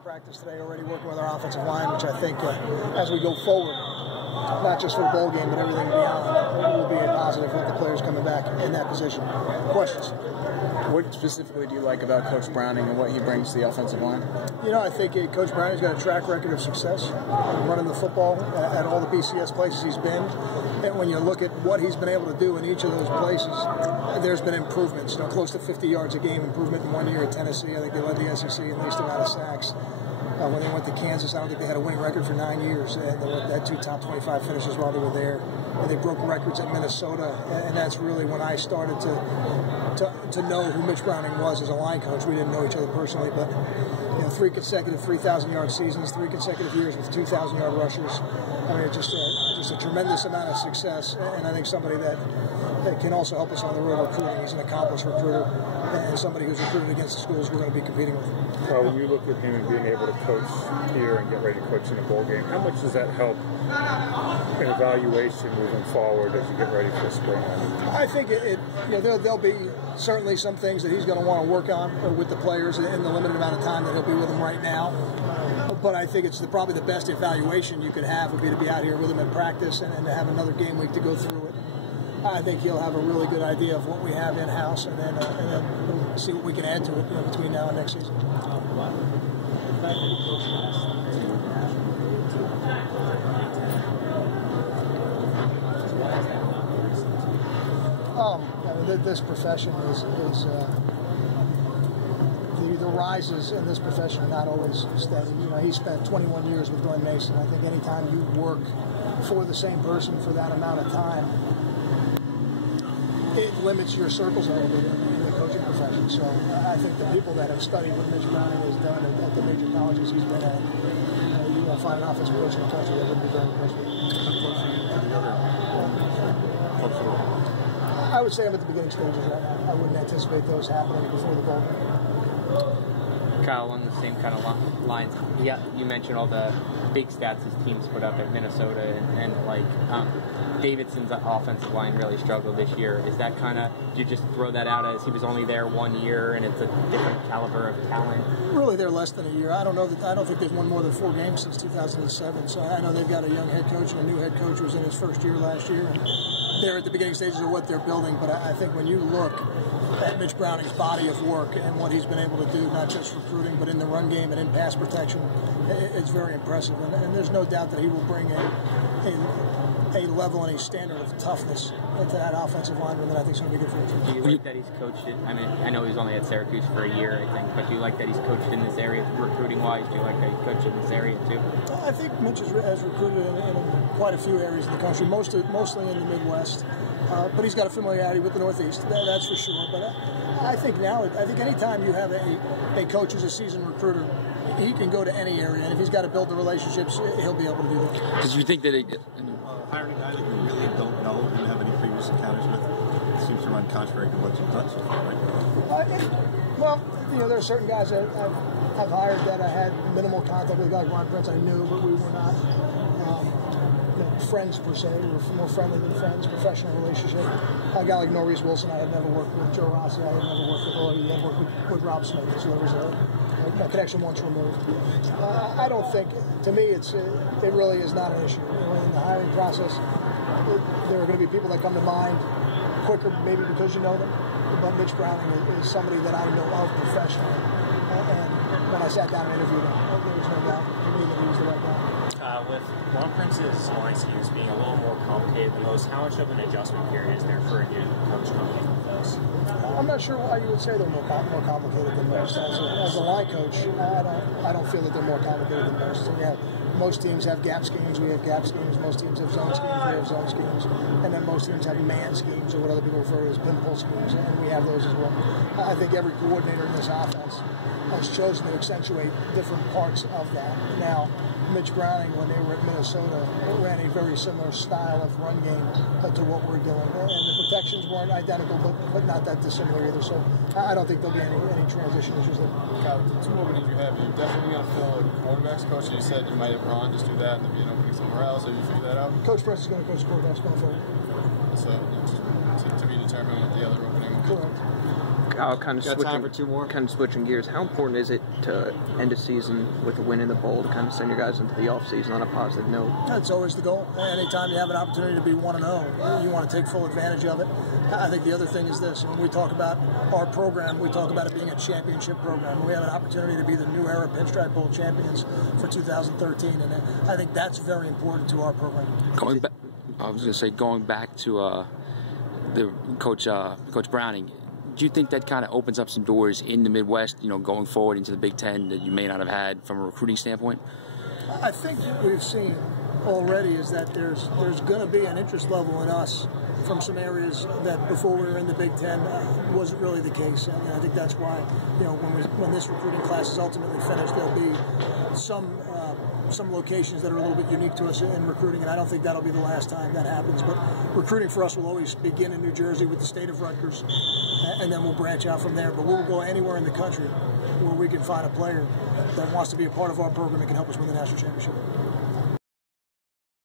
at practice today already working with our offensive line, which I think as we go forward, not just for the bowl game, but everything beyond, will be a positive with the players coming back in that position. Questions? What specifically do you like about Coach Browning and what he brings to the offensive line? You know, I think Coach Browning's got a track record of success running the football at all the BCS places he's been. And when you look at what he's been able to do in each of those places, there's been improvements. You know, close to 50 yards a game improvement in 1 year at Tennessee. I think they led the SEC in least amount of sacks. When they went to Kansas, I don't think they had a winning record for 9 years. And they had 2 top 25 finishes while they were there. And they broke records at Minnesota. And that's really when I started to know who Mitch Browning was as a line coach. We didn't know each other personally, but 3 consecutive 3,000-yard seasons, 3 consecutive years with 2,000-yard rushers. I mean, just a tremendous amount of success, and I think somebody that can also help us on the road recruiting. He's an accomplished recruiter, and somebody who's recruited against the schools we're going to be competing with. When you look at him and being able to coach here and get ready to coach in a bowl game, how much does that help in evaluation moving forward as you get ready for spring? I think there'll be certainly some things that he's going to want to work on with the players in the limited amount of time that he'll be with them right now. But I think it's probably the best evaluation you could have would be to be out here with him at practice and to have another game week to go through it. I think he'll have a really good idea of what we have in-house, and then we'll see what we can add to it between now and next season. This profession is the rises in this profession are not always steady. You know, he spent 21 years with Glenn Mason. I think anytime you work for the same person for that amount of time, it limits your circles a little bit in the coaching profession. So I think the people that have studied what Mitch Browning has done at the major colleges he's been at, you know, find an offensive coach in the country that would be very impressed with. I would say I'm at the beginning stages right now. I wouldn't anticipate those happening before the bowl game. Kyle, along the same kind of lines, you mentioned all the big stats his teams put up at Minnesota, and Davidson's offensive line really struggled this year. Is that kind of, do you just throw that out as he was only there 1 year and it's a different caliber of talent? Really, they're less than a year. I don't think they've won more than 4 games since 2007. So I know they've got a young head coach and a new head coach who was in his first year last year. And they're at the beginning stages of what they're building. But I think when you look at Mitch Browning's body of work and what he's been able to do, not just recruiting, but in the run game and in pass protection, it's very impressive. And there's no doubt that he will bring a level and a standard of toughness to that offensive lineman that I think is going to be good for the team. Do you like that he's coached it? I mean, I know he was only at Syracuse for a year, I think, but do you like that he's coached in this area recruiting-wise? Do you like that he's coached in this area, too? I think Mitch has recruited in quite a few areas in the country, mostly in the Midwest. But he's got a familiarity with the Northeast, that's for sure. But I think anytime you have a coach who's a seasoned recruiter, he can go to any area, and if he's got to build the relationships, he'll be able to do that. Did you think that hiring a guy that you really don't know, didn't have any previous encounters with, it seems to run contrary to what you've done so far, right? There are certain guys that I've hired that I had minimal contact with. Like Ron Prince, I knew, but we were not friends per se. We were more friendly than friends, professional relationship. A guy like Norris Wilson, I had never worked with. Joe Rossi, I had never worked with. Or he had worked with Rob Smith, so there was a connection once removed. I don't think, to me, it really is not an issue. In the hiring process, there are going to be people that come to mind quicker, maybe because you know them. But Mitch Browning is somebody that I know of professionally. And when I sat down and interviewed him, there was no doubt to me that he was the right guy. With Ron Prince's line schemes being a little more complicated than most, how much of an adjustment period is there for a new coach coming in with those? I'm not sure why you would say they're more complicated than most. As a line coach, I don't feel that they're more complicated than most. So most teams have gap schemes. We have gap schemes. Most teams have zone schemes. We have zone schemes. And then most teams have man schemes, or what other people refer to as pinball schemes, and we have those as well. I think every coordinator in this offense has chosen to accentuate different parts of that. Now, Mitch Browning, when they were at Minnesota, ran a very similar style of run game to what we're doing. And the protections weren't identical, but not that dissimilar either. So I don't think there'll be any transition issues there. Kyle, the 2 more minutes you have, you're definitely going to fill a quarterbacks coach. You said you might have Ron just do that and then be an opening somewhere else. Have you figured that out? Coach Prince is going to coach quarterbacks going forward. So to be determined what the other opening will be. Correct. Kyle, kind of Got time for two more? Kind of switching gears. How important is it to end a season with a win in the bowl to kind of send your guys into the offseason on a positive note? That's always the goal. Anytime you have an opportunity to be 1-0, you want to take full advantage of it. I think the other thing is this: when we talk about our program, we talk about it being a championship program. We have an opportunity to be the New Era Pinstripe Bowl champions for 2013, and I think that's very important to our program. Going back to the Coach Browning. Do you think that kind of opens up some doors in the Midwest, going forward into the Big Ten that you may not have had from a recruiting standpoint? I think what we've seen already is that there's going to be an interest level in us from some areas that before we were in the Big Ten wasn't really the case. And I think that's why, when this recruiting class is ultimately finished, there'll be some locations that are a little bit unique to us in recruiting, and I don't think that'll be the last time that happens. But recruiting for us will always begin in New Jersey with the state of Rutgers, and then we'll branch out from there. But we'll go anywhere in the country where we can find a player that wants to be a part of our program and can help us win the national championship.